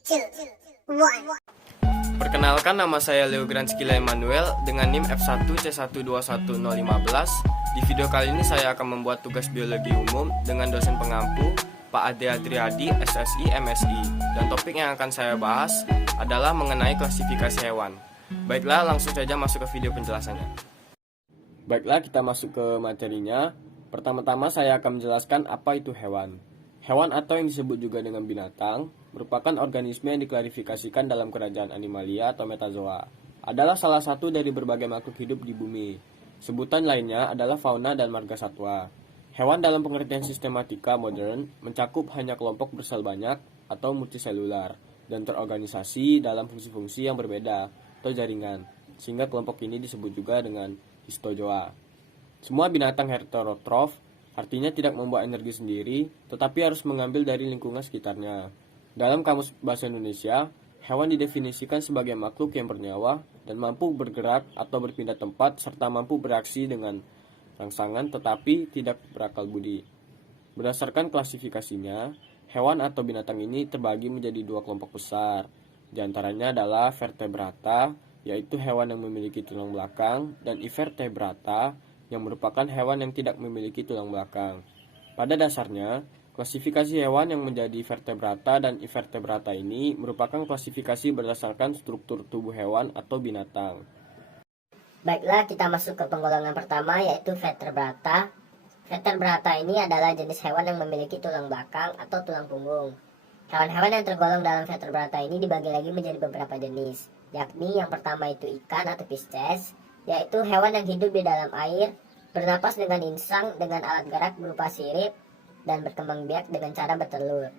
2, 1. Perkenalkan, nama saya Leo Granskila Emmanuel dengan NIM F1C121015. Di video kali ini saya akan membuat tugas biologi umum dengan dosen pengampu Pak Ade Adriadi, SSI, MSI. Dan topik yang akan saya bahas adalah mengenai klasifikasi hewan. Baiklah, langsung saja masuk ke video penjelasannya. Baiklah, kita masuk ke materinya. Pertama-tama saya akan menjelaskan apa itu hewan. Hewan atau yang disebut juga dengan binatang merupakan organisme yang diklasifikasikan dalam kerajaan Animalia atau Metazoa. Adalah salah satu dari berbagai makhluk hidup di bumi. Sebutan lainnya adalah fauna dan marga satwa. Hewan dalam pengertian sistematika modern mencakup hanya kelompok bersel banyak atau multiselular dan terorganisasi dalam fungsi-fungsi yang berbeda atau jaringan, sehingga kelompok ini disebut juga dengan histozoa. Semua binatang heterotrof artinya tidak membawa energi sendiri, tetapi harus mengambil dari lingkungan sekitarnya. Dalam Kamus Bahasa Indonesia, hewan didefinisikan sebagai makhluk yang bernyawa dan mampu bergerak atau berpindah tempat serta mampu bereaksi dengan rangsangan tetapi tidak berakal budi. Berdasarkan klasifikasinya, hewan atau binatang ini terbagi menjadi dua kelompok besar. Di antaranya adalah vertebrata, yaitu hewan yang memiliki tulang belakang, dan invertebrata, yang merupakan hewan yang tidak memiliki tulang belakang. Pada dasarnya, klasifikasi hewan yang menjadi vertebrata dan invertebrata ini merupakan klasifikasi berdasarkan struktur tubuh hewan atau binatang. Baiklah, kita masuk ke penggolongan pertama, yaitu vertebrata. Vertebrata ini adalah jenis hewan yang memiliki tulang belakang atau tulang punggung. Hewan-hewan yang tergolong dalam vertebrata ini dibagi lagi menjadi beberapa jenis, yakni yang pertama itu ikan atau Pisces, yaitu hewan yang hidup di dalam air, bernapas dengan insang dengan alat gerak berupa sirip, dan berkembang biak dengan cara bertelur.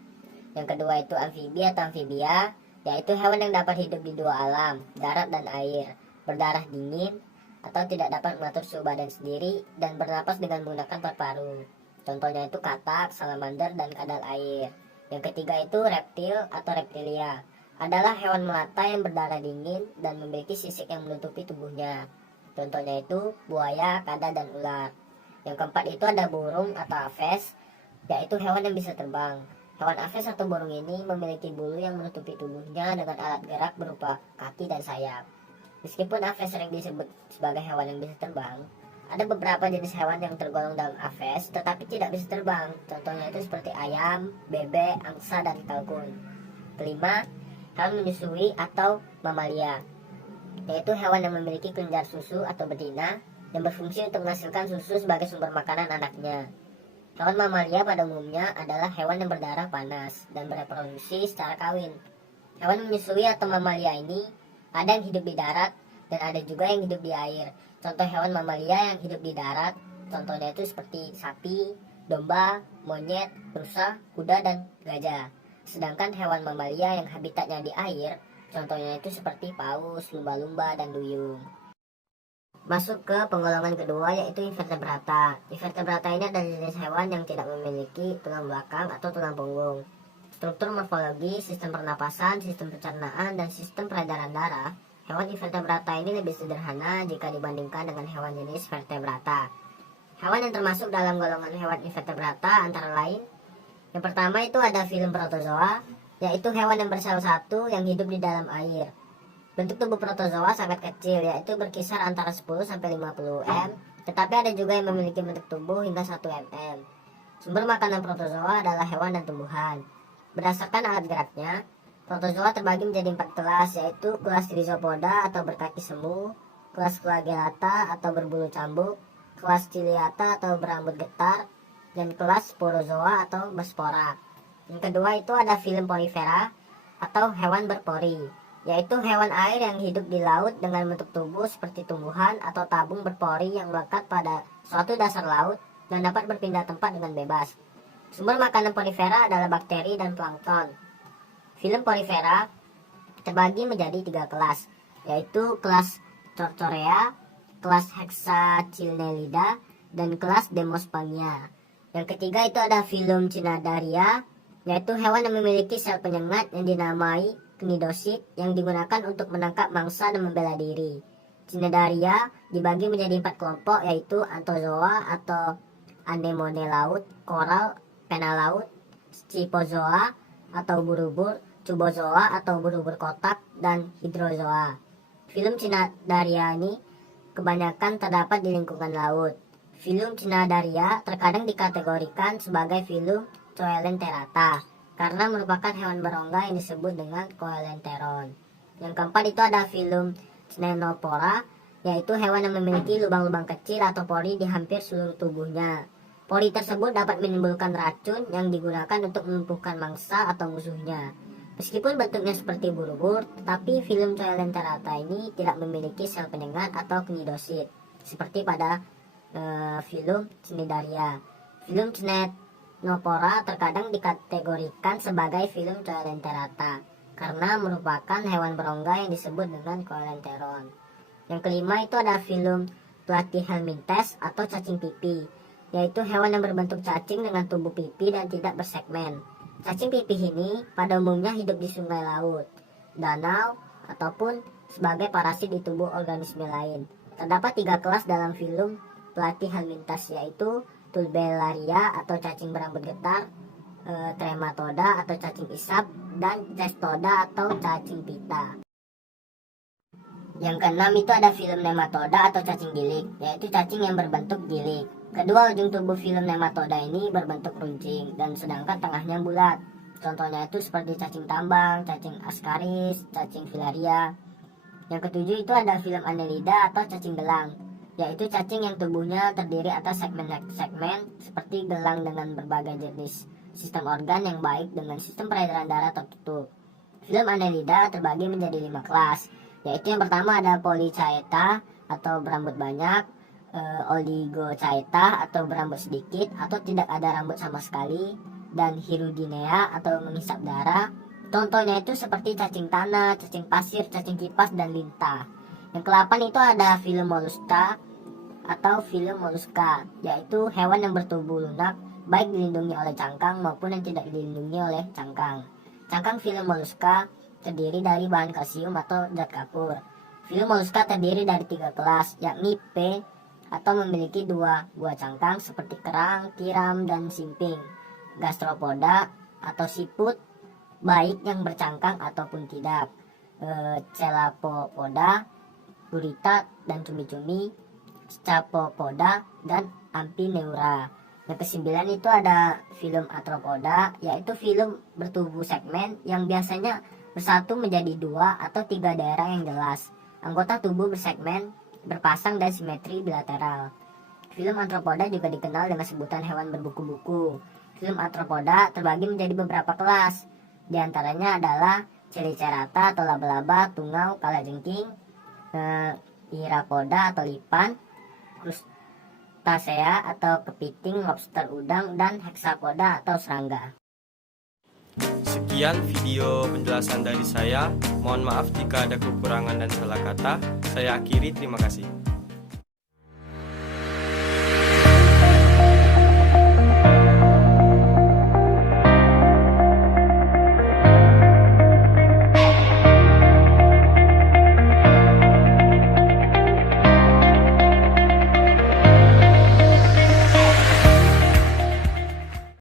Yang kedua itu amfibi atau amfibia, yaitu hewan yang dapat hidup di dua alam, darat dan air, berdarah dingin, atau tidak dapat mengatur suhu badan sendiri, dan bernapas dengan menggunakan paru-paru. Contohnya itu katak, salamander, dan kadal air. Yang ketiga itu reptil atau reptilia, adalah hewan melata yang berdarah dingin dan memiliki sisik yang menutupi tubuhnya. Contohnya itu buaya, kada, dan ular. Yang keempat itu ada burung atau aves, yaitu hewan yang bisa terbang. Hewan aves atau burung ini memiliki bulu yang menutupi tubuhnya dengan alat gerak berupa kaki dan sayap. Meskipun aves sering disebut sebagai hewan yang bisa terbang, ada beberapa jenis hewan yang tergolong dalam aves tetapi tidak bisa terbang. Contohnya itu seperti ayam, bebek, angsa, dan kalkun. Kelima, hewan menyusui atau mamalia, yaitu hewan yang memiliki kelenjar susu atau betina yang berfungsi untuk menghasilkan susu sebagai sumber makanan anaknya. Hewan mamalia pada umumnya adalah hewan yang berdarah panas dan bereproduksi secara kawin. Hewan menyusui atau mamalia ini ada yang hidup di darat dan ada juga yang hidup di air. Contoh hewan mamalia yang hidup di darat, contohnya itu seperti sapi, domba, monyet, rusa, kuda, dan gajah. Sedangkan hewan mamalia yang habitatnya di air, contohnya itu seperti paus, lumba-lumba, dan duyung. Masuk ke penggolongan kedua, yaitu invertebrata. Invertebrata ini adalah jenis hewan yang tidak memiliki tulang belakang atau tulang punggung. Struktur morfologi, sistem pernapasan, sistem pencernaan, dan sistem peredaran darah, hewan invertebrata ini lebih sederhana jika dibandingkan dengan hewan jenis vertebrata. Hewan yang termasuk dalam golongan hewan invertebrata antara lain, yang pertama itu ada filum protozoa, yaitu hewan yang bersel satu yang hidup di dalam air. Bentuk tubuh protozoa sangat kecil, yaitu berkisar antara 10-50 m, tetapi ada juga yang memiliki bentuk tubuh hingga 1 mm. Sumber makanan protozoa adalah hewan dan tumbuhan. Berdasarkan alat geraknya, protozoa terbagi menjadi 4 kelas, yaitu kelas Rhizopoda atau berkaki semu, kelas Flagellata atau berbulu cambuk, kelas Ciliata atau berambut getar, dan kelas Sporozoa atau berspora. Yang kedua itu ada filum Porifera atau hewan berpori, yaitu hewan air yang hidup di laut dengan bentuk tubuh seperti tumbuhan atau tabung berpori yang melekat pada suatu dasar laut dan dapat berpindah tempat dengan bebas. Sumber makanan porifera adalah bakteri dan plankton. Filum porifera terbagi menjadi 3 kelas, yaitu kelas Tortorea, kelas Hexacynellida, dan kelas Demospangia. Yang ketiga itu ada filum Cnidaria, yaitu hewan yang memiliki sel penyengat yang dinamai cnidosit yang digunakan untuk menangkap mangsa dan membela diri. Cnidaria dibagi menjadi 4 kelompok, yaitu Anthozoa atau anemone laut, koral, pena laut, Scyphozoa atau ubur-ubur, Cubozoa atau ubur-ubur kotak, dan Hydrozoa. Filum Cnidaria ini kebanyakan terdapat di lingkungan laut. Filum Cnidaria terkadang dikategorikan sebagai filum Coelenterata karena merupakan hewan berongga yang disebut dengan Coelenteron. Yang keempat itu ada filum Ctenophora, yaitu hewan yang memiliki lubang-lubang kecil atau pori di hampir seluruh tubuhnya. Pori tersebut dapat menimbulkan racun yang digunakan untuk melumpuhkan mangsa atau musuhnya. Meskipun bentuknya seperti ubur-ubur, tetapi filum Coelenterata ini tidak memiliki sel penyengat atau knidosit, seperti pada filum Cnidaria. Filum Ctenophora terkadang dikategorikan sebagai filum Coelenterata karena merupakan hewan berongga yang disebut dengan Coelenteron. Yang kelima itu ada filum Platyhelminthes atau cacing pipi, yaitu hewan yang berbentuk cacing dengan tubuh pipi dan tidak bersegmen. Cacing pipih ini pada umumnya hidup di sungai laut, danau, ataupun sebagai parasit di tubuh organisme lain. Terdapat 3 kelas dalam filum Platyhelminthes, yaitu Turbellaria atau cacing berambut getar, Trematoda atau cacing isap, dan Cestoda atau cacing pita. Yang keenam itu ada filum Nematoda atau cacing gilik, yaitu cacing yang berbentuk gilik. Kedua ujung tubuh filum Nematoda ini berbentuk runcing dan sedangkan tengahnya bulat. Contohnya itu seperti cacing tambang, cacing ascaris, cacing filaria. Yang ketujuh itu ada filum Annelida atau cacing gelang, yaitu cacing yang tubuhnya terdiri atas segmen-segmen seperti gelang dengan berbagai jenis sistem organ yang baik dengan sistem peredaran darah tertutup. Filum Annelida terbagi menjadi 5 kelas, yaitu yang pertama ada Polychaeta atau berambut banyak, Oligochaeta atau berambut sedikit atau tidak ada rambut sama sekali, dan Hirudinea atau menghisap darah. Contohnya itu seperti cacing tanah, cacing pasir, cacing kipas, dan lintah. Yang ke-8 itu ada filum Mollusca atau filum Mollusca, yaitu hewan yang bertubuh lunak, baik dilindungi oleh cangkang maupun yang tidak dilindungi oleh cangkang. Cangkang filum Mollusca terdiri dari bahan kalsium atau zat kapur. Filum Mollusca terdiri dari 3 kelas, yakni P atau memiliki 2 buah cangkang seperti kerang, tiram, dan simping. Gastropoda atau siput, baik yang bercangkang ataupun tidak. Celapopoda, gurita, dan cumi-cumi. Scapopoda, dan Ampineura. Yang ke-9 itu ada filum Arthropoda, yaitu filum bertubuh segmen yang biasanya bersatu menjadi 2 atau 3 daerah yang jelas. Anggota tubuh bersegmen, berpasang, dan simetri bilateral. Filum Arthropoda juga dikenal dengan sebutan hewan berbuku-buku. Filum Arthropoda terbagi menjadi beberapa kelas. Di antaranya adalah Chelicerata atau laba-laba, tungau, kalajengking, Irapoda atau lipan, Crustacea atau kepiting, lobster udang, dan Hexapoda atau serangga. Sekian video penjelasan dari saya. Mohon maaf jika ada kekurangan dan salah kata. Saya akhiri, terima kasih.